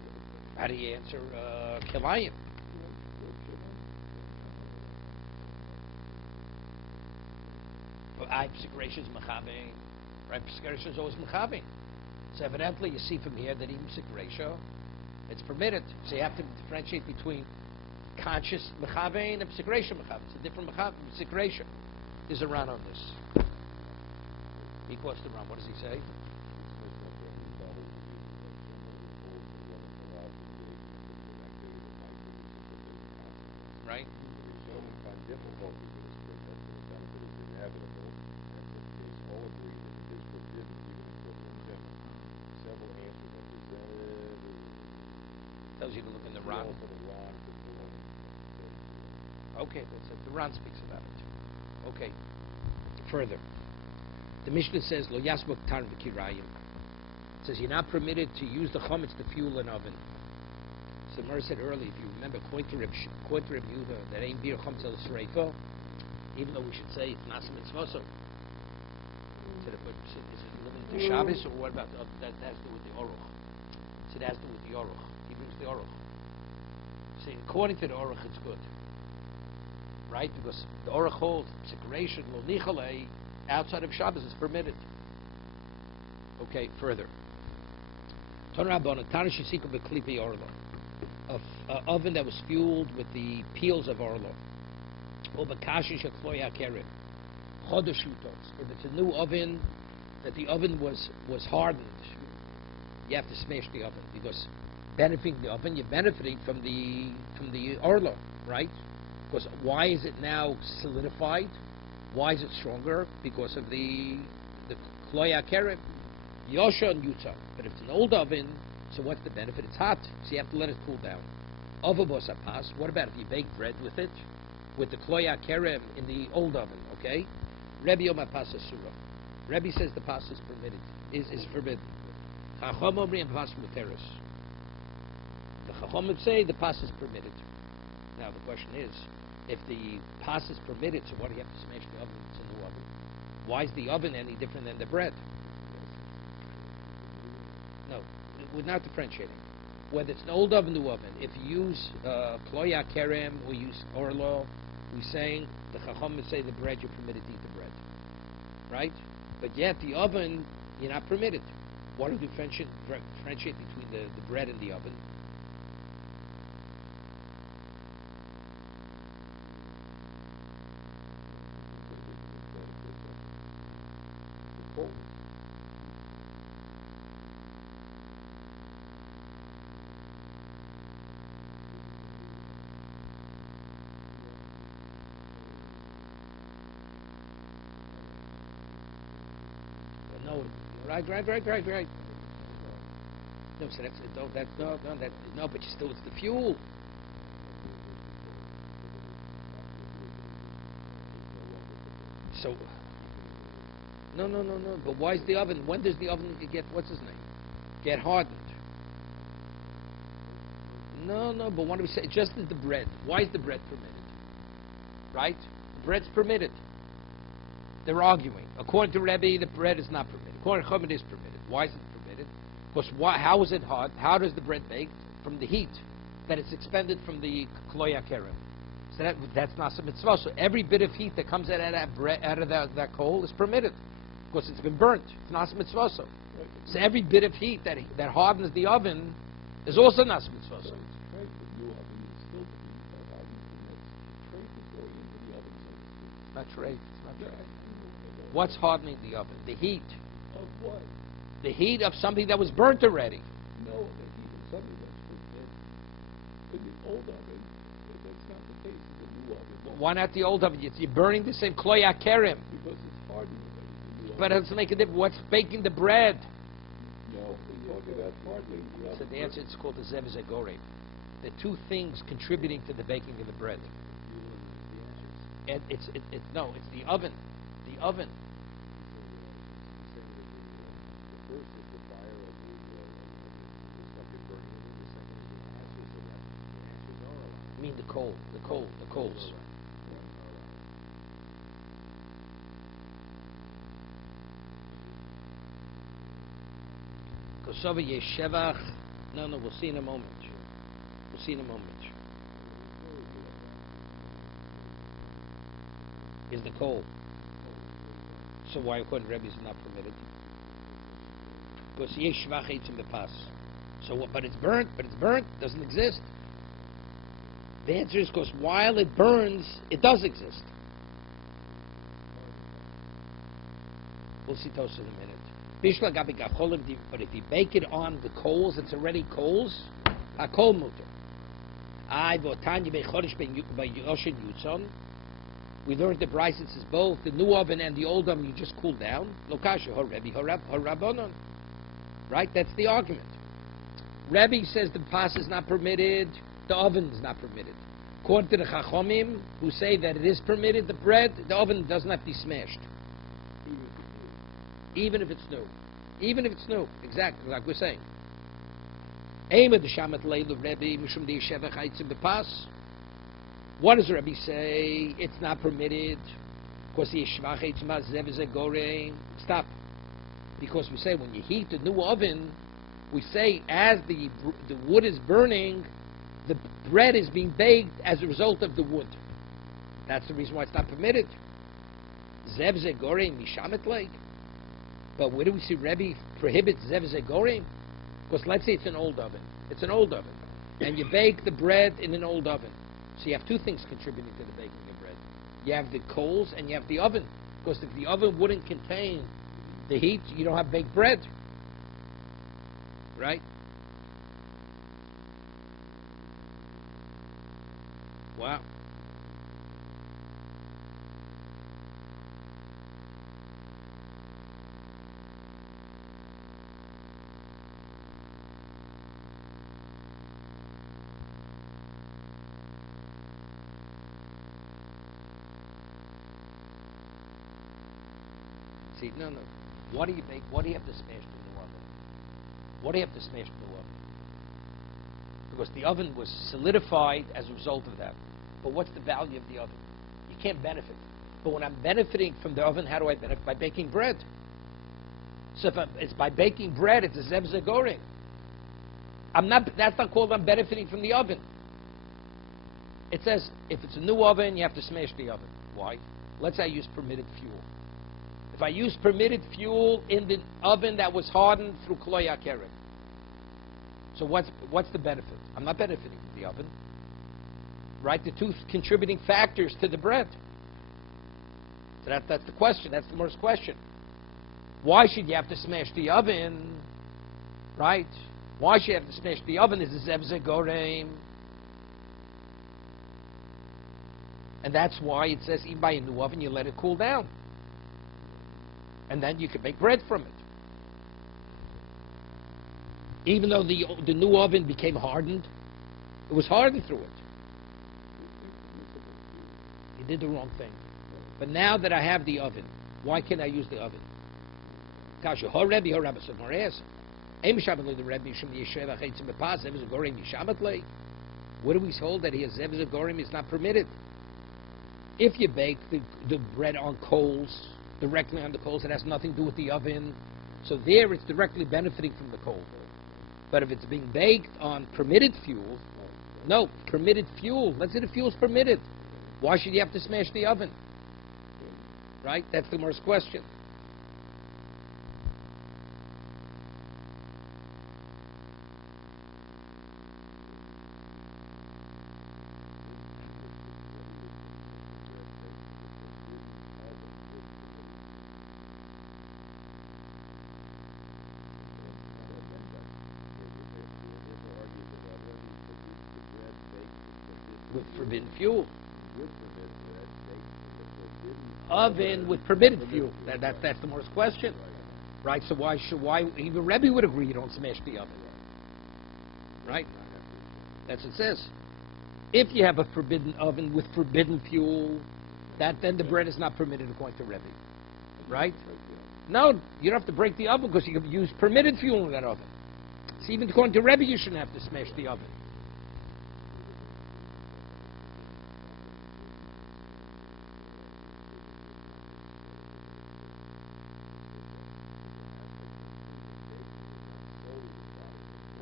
answer Kilayim? Psikresha is Mechabein. Right? Psikresha is always Mechabein. So evidently you see from here that even Psikresha, it's permitted. So you have to differentiate between conscious Mechabein and Psikresha Mechabein. It's a different Psikresha. There's a run on this. He quotes the run. What does he say? Right? Tells you to look in the Ran. Okay, that's it. The Ran speaks about it. Okay. Further. The Mishnah says, Lo yasbuk tar v'kirayim. It says you're not permitted to use the chametz to fuel an oven. So Murray said earlier, if you remember, Koit Reb Yehuda, that ain't beer chametz el sreifa, even though we should say it's nasim mitzvoso. Is it limited to Shabbos, or what about that has to do with the Oruch? So it has to do with the Oruch. He brings the Oruch. See, according to the Oruch, it's good. Right? Because the Oruch holds Psikresha lo nichale outside of Shabbos is permitted. Okay, further. An oven that was fueled with the peels of orlo. If it's a new oven, that the oven was hardened, you have to smash the oven, because benefiting the oven, you're benefiting from the orlo, right? Because why is it now solidified? Why is it stronger? Because of the kloya kerem, yosha and yuta. But if it's an old oven, so what's the benefit? It's hot, so you have to let it cool down. Avabos apas. What about if you bake bread with it, with the kloya kerem in the old oven? Okay. Rebbe Yom Pas Asura. Rebbe says the pas is permitted, is forbidden. Chacham Omri and pas muteris. The Chacham say the pas is permitted. Now the question is, if the pas is permitted, so why do you have to smash the oven? It's a new oven. Why is the oven any different than the bread? No, we're not differentiating. Whether it's an old oven, new oven. If you use kloya kerem or use orlo, we're saying the Chacham would say the bread you're permitted to eat the bread, right? But yet the oven you're not permitted. Why do we differentiate between the bread and the oven? No, right. No, so no, but still it's the fuel. So, no. But why is the oven? When does the oven get what's his name? Get hardened? No. But what do we say? Just as the bread. Why is the bread permitted? Right? The bread's permitted. They're arguing. According to Rebbe, the bread is not permitted. According to Chum, it is permitted. Why is it permitted? Because how is it hard? How does the bread bake? From the heat that it's expended from the kloya kerem. So that's not some mitzvah. So every bit of heat that comes out of that bread, out of that coal, is permitted because it's been burnt. It's not some mitzvah. So every bit of heat that hardens the oven is also not some mitzvah. So it's not trade. It's not trade. What's hardening the oven? The heat. Of what? The heat of something that was burnt already. No, the heat of something that's been in the old oven. That's not the case. It's a new oven. Why not the old oven? You're burning the same kloya kerem. Because it's hardening already. But it doesn't make a difference. What's baking the bread? No, we're talking about hardening the oven. So the answer is called the zev zegore. The two things contributing to the baking of the bread. And it's the oven. The oven. The first is the fire of the stuff you're burning, and the second is the ashes, and the ashes are alive. I mean the coals. Kosova Yeshevach. No, we'll see in a moment. We'll see in a moment. Is the coal. So why according to Rebbe is not permitted? Because Yeshevach Eitzim Bepas. So what? But it's burnt. Doesn't exist. The answer is because while it burns, it does exist. We'll see Tosa in a minute. But if you bake it on the coals, it's already coals. Hakol muter. We learned the Bryce, it says both the new oven and the old oven you just cool down. Right? That's the argument. Rebbe says the pas is not permitted, the oven is not permitted. According to the Chachomim, who say that it is permitted, the oven doesn't have to be smashed. Even if it's new. Exactly, like we're saying. What does the Rebbe say? It's not permitted. Stop. Because we say when you heat the new oven, we say as the wood is burning, the bread is being baked as a result of the wood. That's the reason why it's not permitted. Zev Zegorim Mishamet Lake. But where do we see Rebbe prohibit Zev Zegorim? Because let's say it's an old oven. And you bake the bread in an old oven. So you have two things contributing to the baking of bread. You have the coals and you have the oven. Because if the oven wouldn't contain the heat, you don't have baked bread. Right? Wow. See, no. What do you make? What do you have to smash the new oven? Because the oven was solidified as a result of that. But what's the value of the oven? You can't benefit. But when I'm benefiting from the oven, how do I benefit? By baking bread. So if it's by baking bread, it's a zev zegorim. That's not called I'm benefiting from the oven. It says if it's a new oven, you have to smash the oven. Why? Let's say I use permitted fuel. If I use permitted fuel in the oven that was hardened through kloy akeret. So what's the benefit? I'm not benefiting from the oven. Right? The two contributing factors to the bread. So that's the question. That's the first question. Why should you have to smash the oven? Right? Why should you have to smash the oven? Is a zev zegorim. And that's why it says even by a new oven you let it cool down. And then you can make bread from it. Even though the new oven became hardened, it was hardened through it. You did the wrong thing. But now that I have the oven, why can't I use the oven? Kasha, ho Rebbe, ho Rabbi Samares. What do we hold that he has zev zegorim is not permitted? If you bake the bread on coals, directly on the coals, it has nothing to do with the oven. So there it's directly benefiting from the coal. But if it's being baked on permitted fuel, no, permitted fuel. Let's say the fuel is permitted. Why should you have to smash the oven? Right? That's the first question. With forbidden fuel. Oven with permitted fuel. That's the most question. Right? So why even Rebbe would agree you don't smash the oven. Right? That's what it says. If you have a forbidden oven with forbidden fuel, then the bread is not permitted according to Rebbe. Right? No, you don't have to break the oven because you can use permitted fuel in that oven. So even according to Rebbe, you shouldn't have to smash the oven.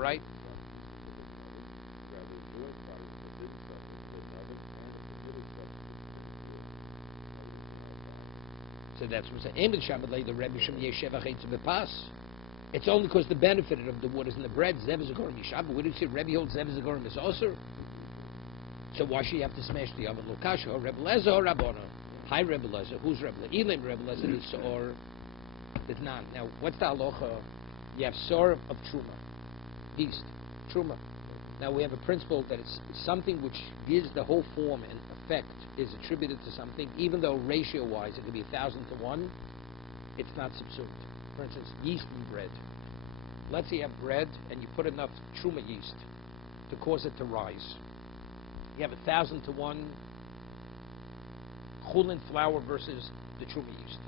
right? Rather than doing fire with forbidden substance, with an oven and a permitted substance is So that's what I'm saying. The Rebbe Shem Yesheva Chaitz Bepas. It's only because the benefit of the wood is in the bread. Zev is a gorim yishabu. Where do you see Rebbe holds Zev is a gorim is osir? So why should you have to smash the oven? Lokasha, Rebbe Lezer or Rabbono? Hi, Rebbe Lezer. Who's Rebbe Lezer? Elim Rebbe Lezer is or it's not. Now, what's the halacha? You have sor of truma, yeast, truma. Now we have a principle that it's something which gives the whole form and effect is attributed to something, even though ratio-wise it could be 1,000 to 1. It's not subsumed. For instance, yeast in bread. Let's say you have bread and you put enough truma yeast to cause it to rise. You have 1,000 to 1 chulin flour versus the truma yeast.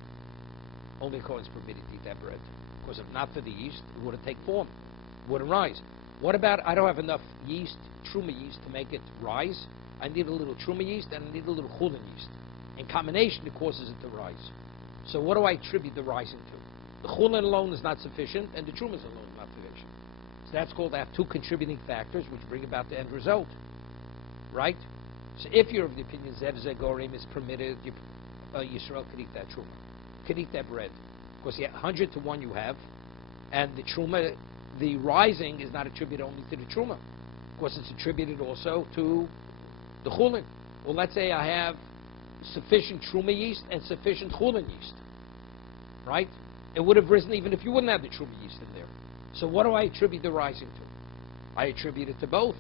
Only because it's permitted to eat that bread. Because if not for the yeast, it wouldn't take form. It wouldn't rise. What about, I don't have enough yeast, truma yeast, to make it rise. I need a little truma yeast and I need a little chulin yeast. In combination, it causes it to rise. So what do I attribute the rising to? The chulin alone is not sufficient, and the truma alone is not sufficient. So that's called, I have two contributing factors which bring about the end result. Right? So if you're of the opinion Zev Zegorim is permitted, Yisrael could eat that truma. Could eat that bread. Because 100 to 1 you have, and the truma, the rising is not attributed only to the truma. Of course, it's attributed also to the chulin. Well, let's say I have sufficient truma yeast and sufficient chulin yeast. Right? It would have risen even if you wouldn't have the truma yeast in there. So what do I attribute the rising to? I attribute it to both.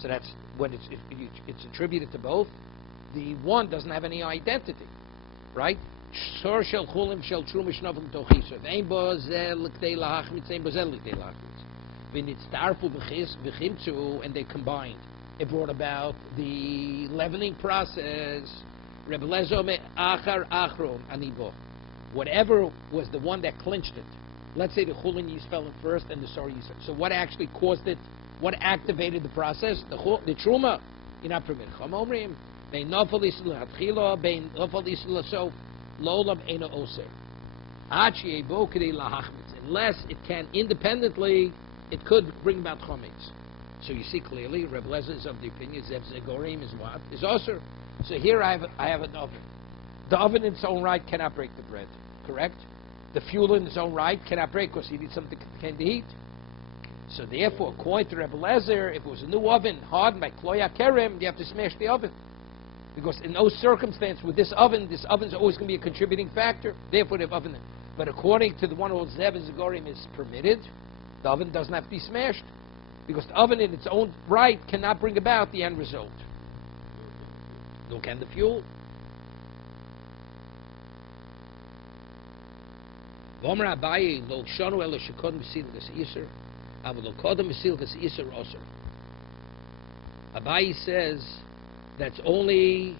So that's when it's attributed to both. The one doesn't have any identity. Right? Sor shel chulim shel truma shnavim tochisav. Ein bo zel l'kdei lahachmitz, ein bo zel l'kdei lahachmitz. When it's tarfu v'chimtzu, and they combined, it brought about the leavening process. Rebbe Lezer me achar achron anibo. Whatever was the one that clinched it. Let's say the chulin yeast fell in first and the sor yeast. So what actually caused it? What activated the process? The truma. You're not permitted. Chom omrim bein nofel isel hatchila bein nofel isel sof. Lolam ena oser. Achi ebo k'dei lahachmitz. Unless it can independently, it could bring about chometz. So you see clearly, Rebbe Lezer is of the opinion Zev Zegorim is what? Is oser. So here I have an oven. The oven in its own right cannot break the bread. Correct? The fuel in its own right cannot break because you need something to contain the heat. So therefore, according to Rebbe Lezer, if it was a new oven hardened by kloya kerem, you have to smash the oven. Because in those circumstances, with this oven is always going to be a contributing factor. Therefore, the oven. But according to the one who Zev Zegorim is permitted, the oven doesn't have to be smashed. Because the oven in its own right cannot bring about the end result. Nor can the fuel. Abaye says that's only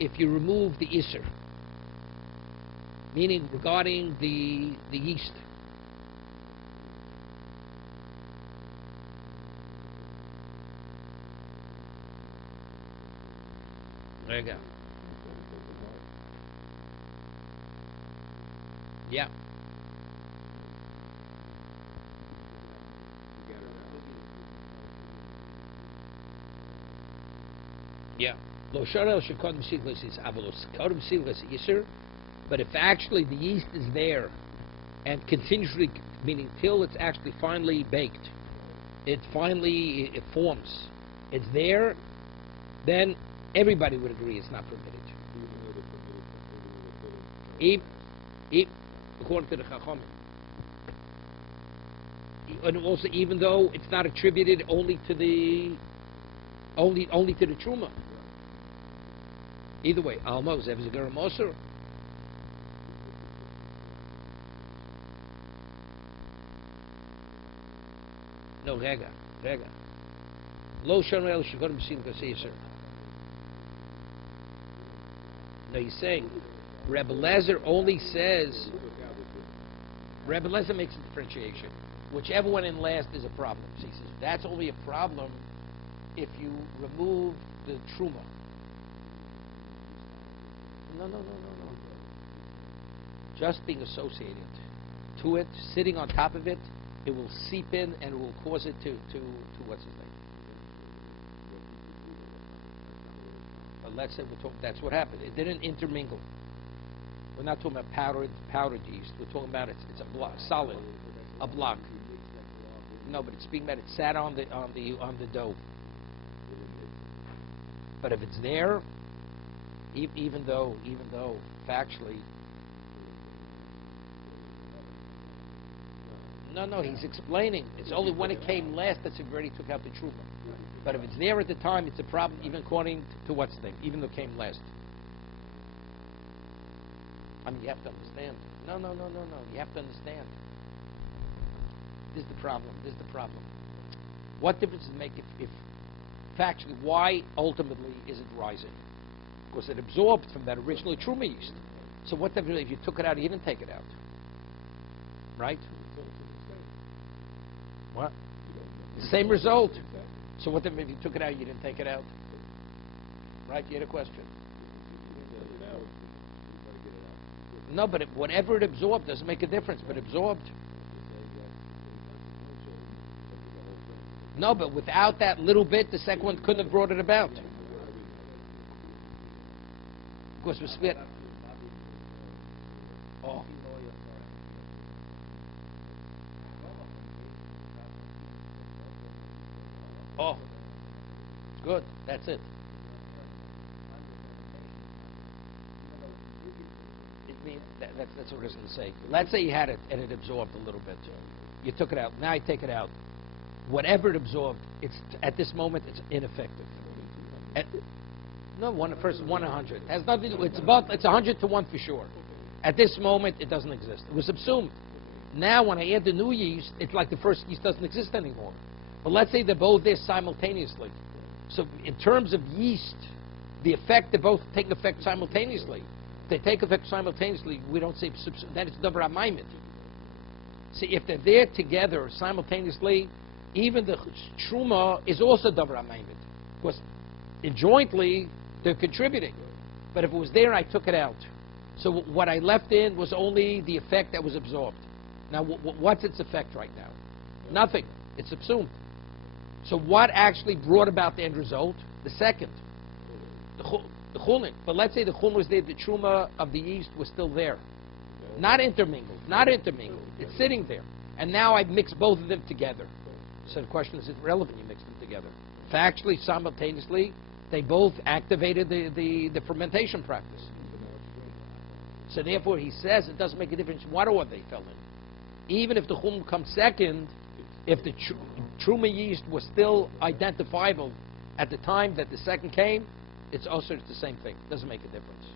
if you remove the iser, meaning regarding the yeast. There you go. Yeah. Yeah. But if actually the yeast is there and continuously, meaning till it's actually finally baked, it forms, it's there, then everybody would agree it's not permitted. According to the Chachamim. And also, even though it's not attributed only to the truma. Either way, Alma Zev Zegorim Moser. No, Rega. Lo Shanu El Shegorim Sim Kaseser. No, he's saying Rebbe Lezer only says. Rebbe Lezer makes a differentiation. Whichever one in last is a problem. So he says that's only a problem if you remove the truma. No. Just being associated to it, sitting on top of it, it will seep in and it will cause it to what's his name? Let's say that's what happened. It didn't intermingle. We're not talking about powdered yeast. We're talking about it's a block, solid, a block. No, but it's speaking about it sat on the dough. But if it's there, even though factually, no, he's explaining. It's only when it came last that you already took out the truma. But if it's there at the time, it's a problem, even according to what's the name, even though it came last. I mean, you have to understand. No. You have to understand. This is the problem. What difference does it make if factually, why ultimately is it rising? Because it absorbed from that originally truma yeast. So what difference if you took it out or you didn't take it out? Right? What? The same result. So what if you took it out, you didn't take it out? Right? You had a question. No, but whatever it absorbed doesn't make a difference, but absorbed. No, but without that little bit, the second one couldn't have brought it about. Because we split. Oh. Oh. Good. That's it. It means that's what I was going to say. Let's say you had it and it absorbed a little bit. You took it out. Now I take it out. Whatever it absorbed, at this moment it's ineffective. No, 100. It has nothing to do. It's 100 to 1 for sure. At this moment, it doesn't exist. It was subsumed. Now, when I add the new yeast, it's like the first yeast doesn't exist anymore. But let's say they're both there simultaneously. So, in terms of yeast, the effect, they both take effect simultaneously. If they take effect simultaneously, we don't say that it's davar hamayimid. See, if they're there together simultaneously, even the truma is also davar hamayimid, because jointly they're contributing. But if it was there, I took it out. So what I left in was only the effect that was absorbed. Now, what's its effect right now? Nothing. It's subsumed. So what actually brought about the end result? The second, the chulin. But let's say the chulin was there, the truma of the yeast was still there, not intermingled. It's sitting there, and now I mix both of them together. So the question is it relevant? You mix them together. Factually, simultaneously, they both activated the fermentation practice. So therefore, he says it doesn't make a difference what order they fell in. Even if the chum comes second, if the truma yeast was still identifiable at the time that the second came, it's also the same thing. Doesn't make a difference.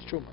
It's truma.